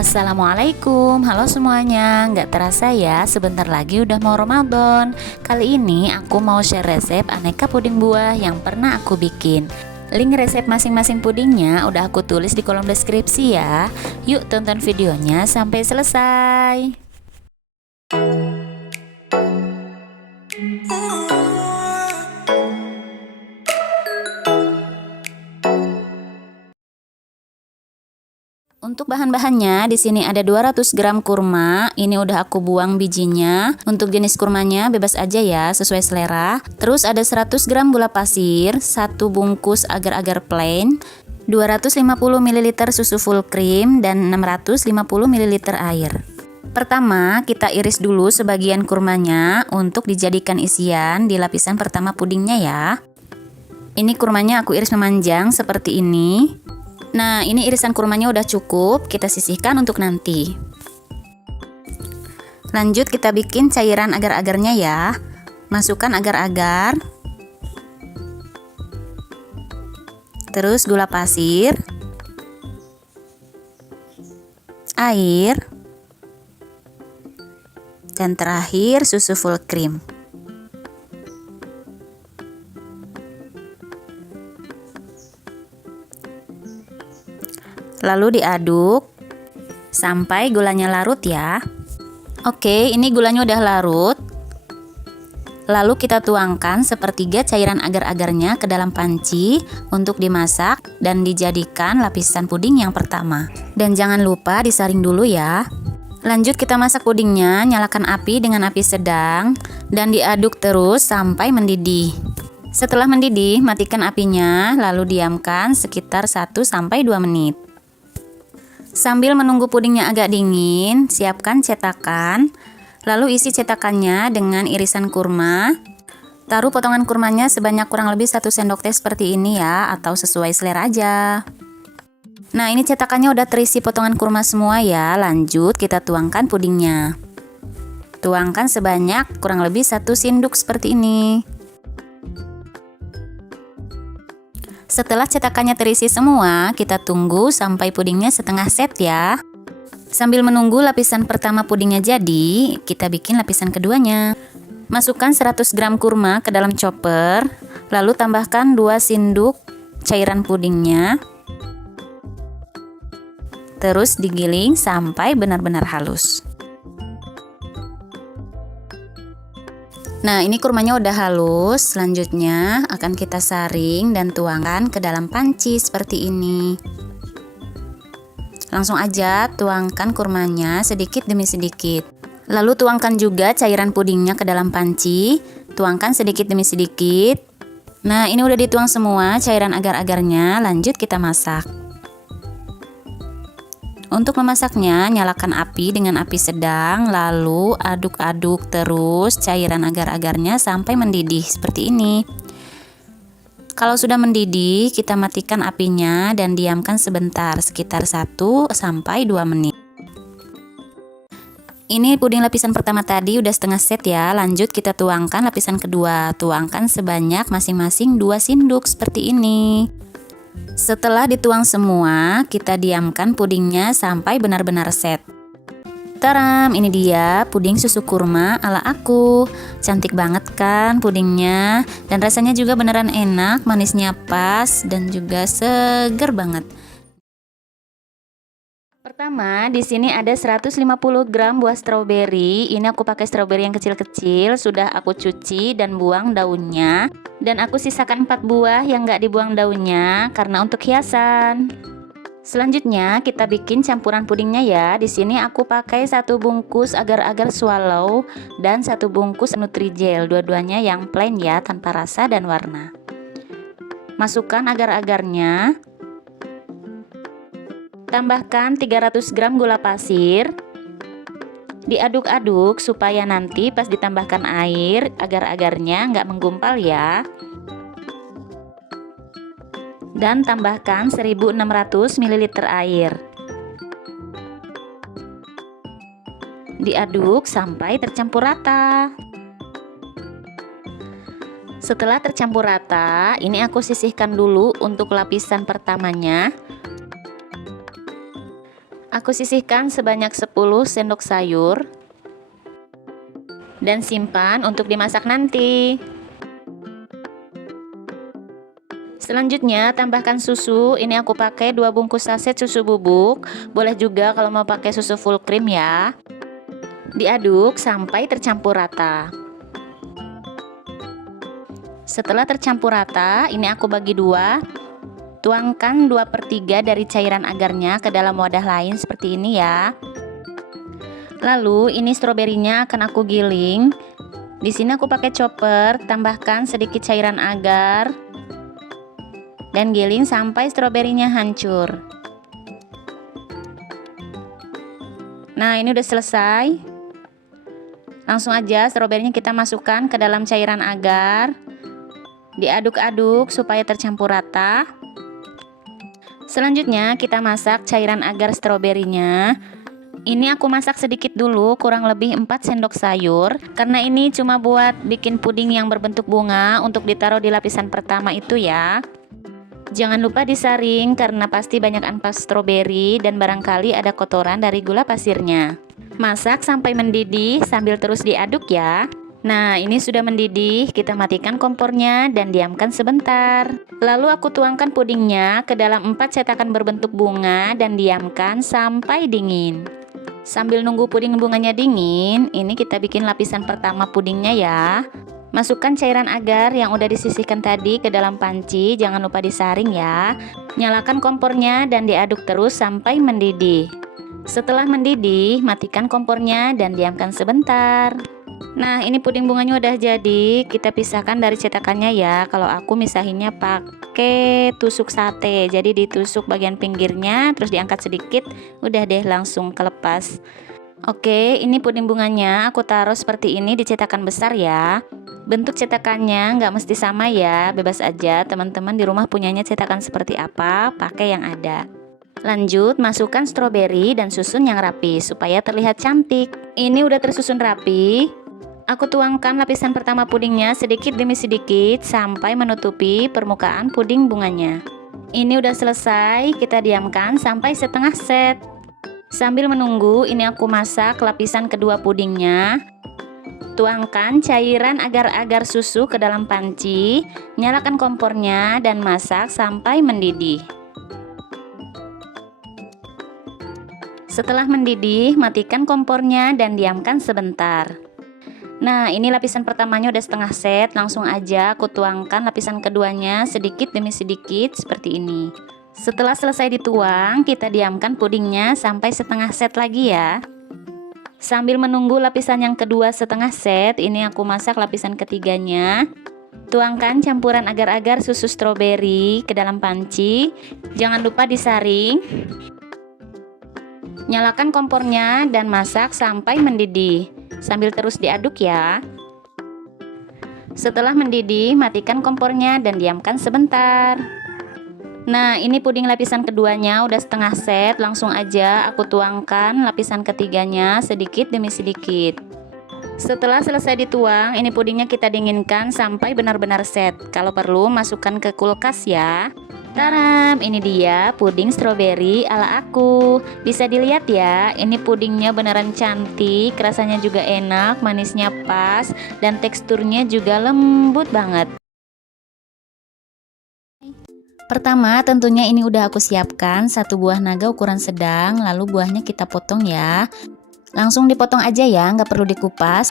Assalamualaikum, halo semuanya. Nggak terasa ya, sebentar lagi udah mau Ramadan. Kali ini aku mau share resep aneka puding buah yang pernah aku bikin. Link resep masing-masing pudingnya udah aku tulis di kolom deskripsi ya. Yuk tonton videonya sampai selesai. Untuk bahan-bahannya di sini ada 200 gram kurma. Ini udah aku buang bijinya. Untuk jenis kurmanya bebas aja ya, sesuai selera. Terus ada 100 gram gula pasir, 1 bungkus agar-agar plain, 250 ml susu full cream, dan 650 ml air. Pertama, kita iris dulu sebagian kurmanya untuk dijadikan isian di lapisan pertama pudingnya ya. Ini kurmanya aku iris memanjang seperti ini. Nah, ini irisan kurmanya udah cukup, kita sisihkan untuk nanti. Lanjut kita bikin cairan agar-agarnya ya. Masukkan agar-agar. Terus gula pasir. Air. Dan terakhir susu full cream. Lalu diaduk sampai gulanya larut ya. Oke, ini gulanya udah larut. Lalu kita tuangkan sepertiga cairan agar-agarnya ke dalam panci untuk dimasak dan dijadikan lapisan puding yang pertama. Dan jangan lupa disaring dulu ya. Lanjut kita masak pudingnya, nyalakan api dengan api sedang dan diaduk terus sampai mendidih. Setelah mendidih, matikan apinya lalu diamkan sekitar 1-2 menit. Sambil menunggu pudingnya agak dingin, siapkan cetakan. Lalu isi cetakannya dengan irisan kurma. Taruh potongan kurmanya sebanyak kurang lebih 1 sendok teh seperti ini ya, atau sesuai selera aja. Nah, ini cetakannya udah terisi potongan kurma semua ya. Lanjut kita tuangkan pudingnya. Tuangkan sebanyak kurang lebih 1 sendok seperti ini. Setelah cetakannya terisi semua, kita tunggu sampai pudingnya setengah set ya. Sambil menunggu lapisan pertama pudingnya jadi, kita bikin lapisan keduanya. Masukkan 100 gram kurma ke dalam chopper, lalu tambahkan 2 sendok cairan pudingnya. Terus digiling sampai benar-benar halus. Nah, ini kurmanya udah halus. Selanjutnya akan kita saring dan tuangkan ke dalam panci seperti ini. Langsung aja tuangkan kurmanya sedikit demi sedikit. Lalu tuangkan juga cairan pudingnya ke dalam panci. Tuangkan sedikit demi sedikit. Nah, ini udah dituang semua cairan agar-agarnya. Lanjut kita masak. Untuk memasaknya, nyalakan api dengan api sedang, lalu aduk-aduk terus cairan agar-agarnya sampai mendidih seperti ini. Kalau sudah mendidih, kita matikan apinya dan diamkan sebentar, sekitar 1-2 menit. Ini puding lapisan pertama tadi udah setengah set ya. Lanjut kita tuangkan lapisan kedua. Tuangkan sebanyak masing-masing 2 sendok seperti ini. Setelah dituang semua, kita diamkan pudingnya sampai benar-benar set. Taram, ini dia puding susu kurma ala aku. Cantik banget kan pudingnya, dan rasanya juga beneran enak, manisnya pas dan juga seger banget. Pertama, di sini ada 150 gram buah stroberi. Ini aku pakai stroberi yang kecil-kecil, sudah aku cuci dan buang daunnya. Dan aku sisakan 4 buah yang nggak dibuang daunnya karena untuk hiasan. Selanjutnya kita bikin campuran pudingnya ya. Di sini aku pakai 1 bungkus agar-agar swallow dan 1 bungkus Nutrijel. Dua-duanya yang plain ya, tanpa rasa dan warna. Masukkan agar-agarnya. Tambahkan 300 gram gula pasir. Diaduk-aduk supaya nanti pas ditambahkan air, agar-agarnya nggak menggumpal ya. Dan tambahkan 1600 ml air. Diaduk sampai tercampur rata. Setelah tercampur rata, ini aku sisihkan dulu untuk lapisan pertamanya. Aku sisihkan sebanyak 10 sendok sayur dan simpan untuk dimasak nanti. Selanjutnya tambahkan susu. Ini aku pakai 2 bungkus saset susu bubuk. Boleh juga kalau mau pakai susu full cream ya. Diaduk sampai tercampur rata. Setelah tercampur rata, ini aku bagi dua. Tuangkan 2/3 dari cairan agarnya ke dalam wadah lain seperti ini ya. Lalu ini stroberinya akan aku giling. Di sini aku pakai chopper, tambahkan sedikit cairan agar dan giling sampai stroberinya hancur. Nah, ini udah selesai. Langsung aja stroberinya kita masukkan ke dalam cairan agar. Diaduk-aduk supaya tercampur rata. Selanjutnya kita masak cairan agar stroberinya. Ini aku masak sedikit dulu, kurang lebih 4 sendok sayur. Karena ini cuma buat bikin puding yang berbentuk bunga untuk ditaruh di lapisan pertama itu ya. Jangan lupa disaring karena pasti banyak ampas stroberi dan barangkali ada kotoran dari gula pasirnya. Masak sampai mendidih sambil terus diaduk ya. Nah, ini sudah mendidih, kita matikan kompornya dan diamkan sebentar. Lalu aku tuangkan pudingnya ke dalam 4 cetakan berbentuk bunga dan diamkan sampai dingin. Sambil nunggu puding bunganya dingin, ini kita bikin lapisan pertama pudingnya ya. Masukkan cairan agar yang udah disisihkan tadi ke dalam panci, jangan lupa disaring ya. Nyalakan kompornya dan diaduk terus sampai mendidih. Setelah mendidih, matikan kompornya dan diamkan sebentar. Nah, ini puding bunganya udah jadi, kita pisahkan dari cetakannya ya. Kalau aku misahinnya pakai tusuk sate, jadi ditusuk bagian pinggirnya, terus diangkat sedikit, udah deh langsung kelepas. Oke, ini puding bunganya aku taruh seperti ini di cetakan besar ya. Bentuk cetakannya nggak mesti sama ya, bebas aja teman-teman di rumah punyanya cetakan seperti apa, pakai yang ada. Lanjut, masukkan stroberi dan susun yang rapi supaya terlihat cantik. Ini udah tersusun rapi. Aku tuangkan lapisan pertama pudingnya sedikit demi sedikit sampai menutupi permukaan puding bunganya. Ini udah selesai, kita diamkan sampai setengah set. Sambil menunggu, ini aku masak lapisan kedua pudingnya. Tuangkan cairan agar-agar susu ke dalam panci, nyalakan kompornya dan masak sampai mendidih. Setelah mendidih, matikan kompornya dan diamkan sebentar. Nah, ini lapisan pertamanya udah setengah set, langsung aja aku tuangkan lapisan keduanya sedikit demi sedikit seperti ini. Setelah selesai dituang, kita diamkan pudingnya sampai setengah set lagi ya. Sambil menunggu lapisan yang kedua setengah set, ini aku masak lapisan ketiganya. Tuangkan campuran agar-agar susu stroberi ke dalam panci. Jangan lupa disaring. Nyalakan kompornya dan masak sampai mendidih. Sambil terus diaduk ya. Setelah mendidih, matikan kompornya dan diamkan sebentar. Nah, ini puding lapisan keduanya udah setengah set, langsung aja aku tuangkan lapisan ketiganya sedikit demi sedikit. Setelah selesai dituang, ini pudingnya kita dinginkan sampai benar-benar set. Kalau perlu, masukkan ke kulkas ya. Taram, ini dia puding stroberi ala aku. Bisa dilihat ya, ini pudingnya beneran cantik, rasanya juga enak, manisnya pas, dan teksturnya juga lembut banget. Pertama, tentunya ini udah aku siapkan 1 buah naga ukuran sedang, lalu buahnya kita potong ya. Langsung dipotong aja ya, nggak perlu dikupas.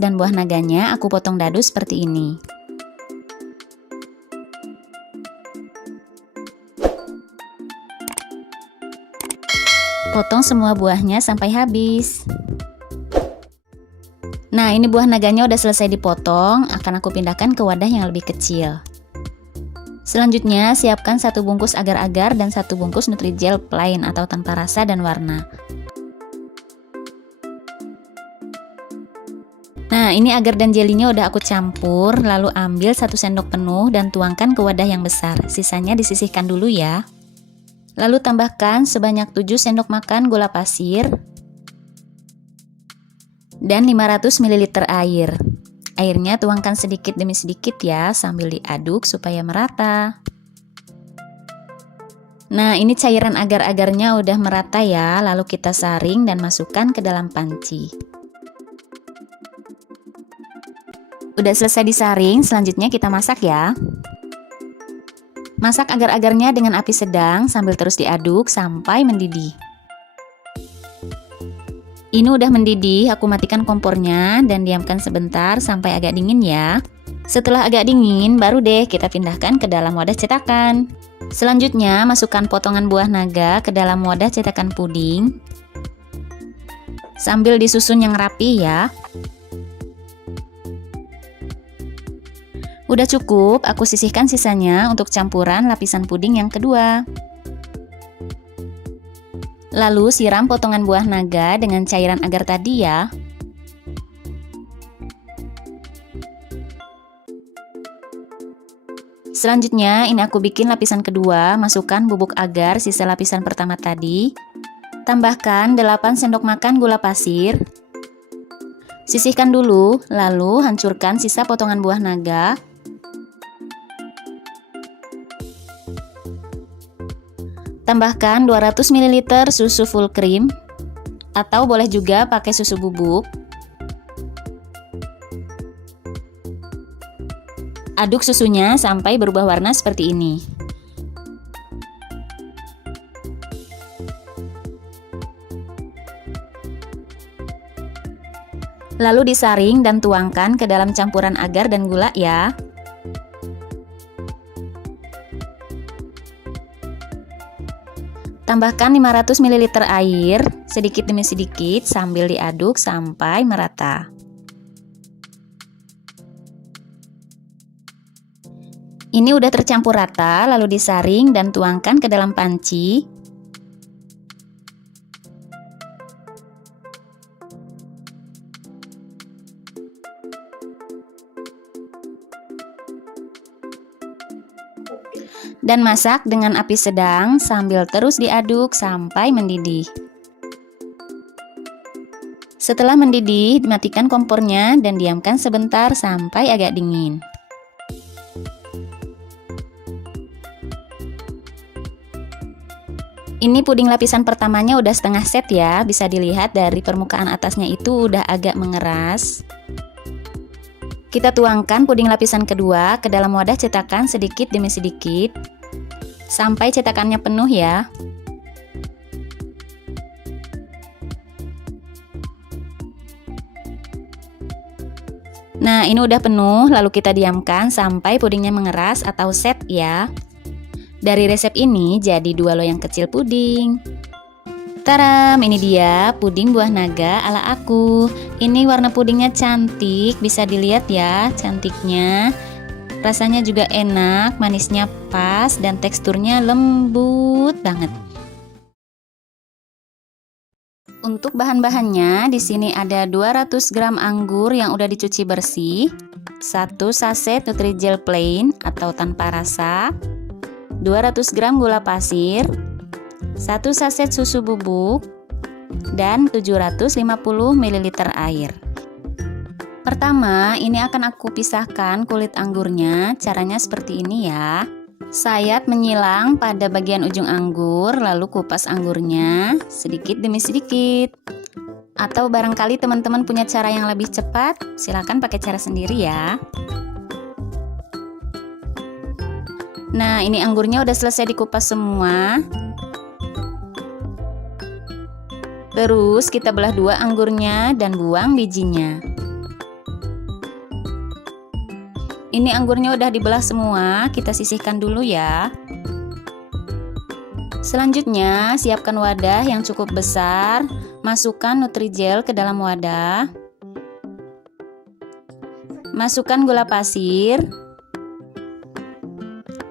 Dan buah naganya aku potong dadu seperti ini. Potong semua buahnya sampai habis. Nah, ini buah naganya udah selesai dipotong, akan aku pindahkan ke wadah yang lebih kecil. Selanjutnya, siapkan 1 bungkus agar-agar dan 1 bungkus Nutrijel plain atau tanpa rasa dan warna. Nah, ini agar dan jelinya udah aku campur, lalu ambil 1 sendok penuh dan tuangkan ke wadah yang besar. Sisanya disisihkan dulu ya. Lalu tambahkan sebanyak 7 sendok makan gula pasir dan 500 ml air. Airnya tuangkan sedikit demi sedikit ya, sambil diaduk supaya merata. Nah, ini cairan agar-agarnya udah merata ya, lalu kita saring dan masukkan ke dalam panci. Udah selesai disaring, selanjutnya kita masak ya. Masak agar-agarnya dengan api sedang sambil terus diaduk sampai mendidih. Ini udah mendidih, aku matikan kompornya dan diamkan sebentar sampai agak dingin ya. Setelah agak dingin, baru deh kita pindahkan ke dalam wadah cetakan. Selanjutnya, masukkan potongan buah naga ke dalam wadah cetakan puding. Sambil disusun yang rapi ya. Udah cukup, aku sisihkan sisanya untuk campuran lapisan puding yang kedua. Lalu siram potongan buah naga dengan cairan agar tadi ya. Selanjutnya, ini aku bikin lapisan kedua, masukkan bubuk agar sisa lapisan pertama tadi. Tambahkan 8 sendok makan gula pasir. Sisihkan dulu, lalu hancurkan sisa potongan buah naga. Tambahkan 200 ml susu full cream, atau boleh juga pakai susu bubuk. Aduk susunya sampai berubah warna seperti ini. Lalu disaring dan tuangkan ke dalam campuran agar dan gula ya. Tambahkan 500 ml air, sedikit demi sedikit sambil diaduk sampai merata. Ini udah tercampur rata, lalu disaring dan tuangkan ke dalam panci. Dan masak dengan api sedang sambil terus diaduk sampai mendidih. Setelah mendidih, matikan kompornya dan diamkan sebentar sampai agak dingin. Ini puding lapisan pertamanya udah setengah set ya, bisa dilihat dari permukaan atasnya itu udah agak mengeras. Kita tuangkan puding lapisan kedua ke dalam wadah cetakan sedikit demi sedikit, sampai cetakannya penuh ya. Nah, ini udah penuh, lalu kita diamkan sampai pudingnya mengeras atau set ya. Dari resep ini jadi 2 loyang kecil puding. Taram, ini dia puding buah naga ala aku. Ini warna pudingnya cantik, bisa dilihat ya cantiknya. Rasanya juga enak, manisnya pas dan teksturnya lembut banget. Untuk bahan-bahannya, di sini ada 200 gram anggur yang udah dicuci bersih, 1 saset Nutrijel plain atau tanpa rasa, 200 gram gula pasir, 1 saset susu bubuk, dan 750 ml air. Pertama, ini akan aku pisahkan kulit anggurnya. Caranya seperti ini ya. Sayat menyilang pada bagian ujung anggur, lalu kupas anggurnya sedikit demi sedikit. Atau barangkali teman-teman punya cara yang lebih cepat, silakan pakai cara sendiri ya. Nah, ini anggurnya udah selesai dikupas semua. Terus kita belah 2 anggurnya dan buang bijinya. Ini anggurnya udah dibelah semua, kita sisihkan dulu ya. Selanjutnya, siapkan wadah yang cukup besar. Masukkan Nutrijel ke dalam wadah. Masukkan gula pasir,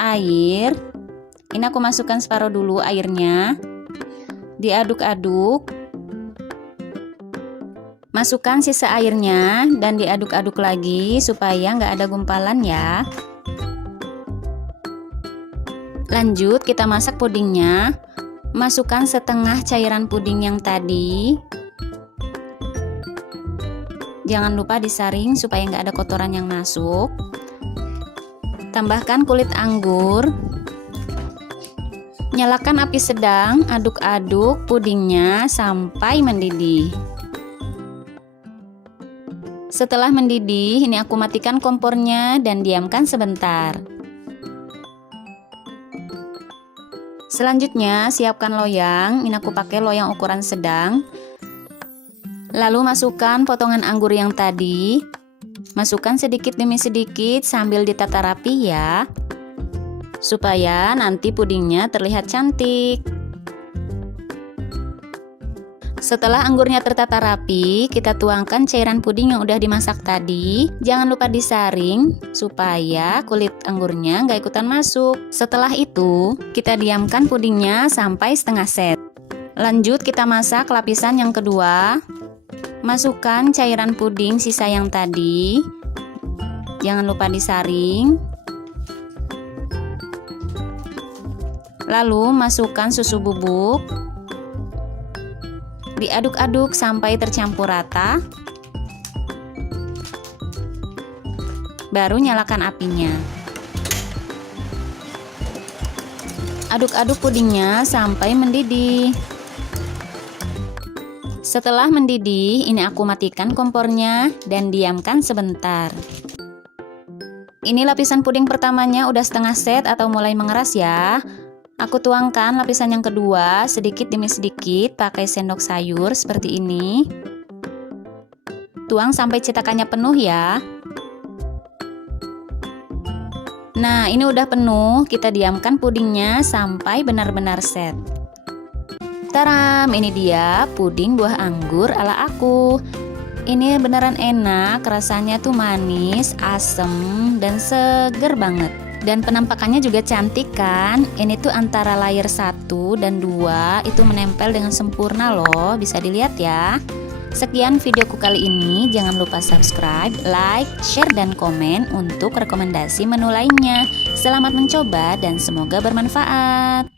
air. Ini aku masukkan separuh dulu airnya. Diaduk-aduk. Masukkan sisa airnya dan diaduk-aduk lagi supaya nggak ada gumpalan ya. Lanjut kita masak pudingnya. Masukkan setengah cairan puding yang tadi. Jangan lupa disaring supaya nggak ada kotoran yang masuk. Tambahkan kulit anggur. Nyalakan api sedang, aduk-aduk pudingnya sampai mendidih. Setelah mendidih, ini aku matikan kompornya dan diamkan sebentar. Selanjutnya, siapkan loyang. Ini aku pakai loyang ukuran sedang. Lalu masukkan potongan anggur yang tadi. Masukkan sedikit demi sedikit sambil ditata rapi ya, supaya nanti pudingnya terlihat cantik. Setelah anggurnya tertata rapi, kita tuangkan cairan puding yang udah dimasak tadi. Jangan lupa disaring supaya kulit anggurnya nggak ikutan masuk. Setelah itu, kita diamkan pudingnya sampai setengah set. Lanjut kita masak lapisan yang kedua. Masukkan cairan puding sisa yang tadi. Jangan lupa disaring. Lalu masukkan susu bubuk. Diaduk-aduk sampai tercampur rata. Baru nyalakan apinya. Aduk-aduk pudingnya sampai mendidih. Setelah mendidih, ini aku matikan kompornya dan diamkan sebentar. Ini lapisan puding pertamanya udah setengah set atau mulai mengeras ya. Aku tuangkan lapisan yang kedua sedikit demi sedikit pakai sendok sayur seperti ini. Tuang sampai cetakannya penuh ya. Nah, ini udah penuh, kita diamkan pudingnya sampai benar-benar set. Taram, ini dia puding buah anggur ala aku. Ini beneran enak, rasanya tuh manis, asem, dan seger banget. Dan penampakannya juga cantik kan? Ini tuh antara layer 1 dan 2 itu menempel dengan sempurna loh, bisa dilihat ya. Sekian videoku kali ini, jangan lupa subscribe, like, share, dan komen untuk rekomendasi menu lainnya. Selamat mencoba dan semoga bermanfaat.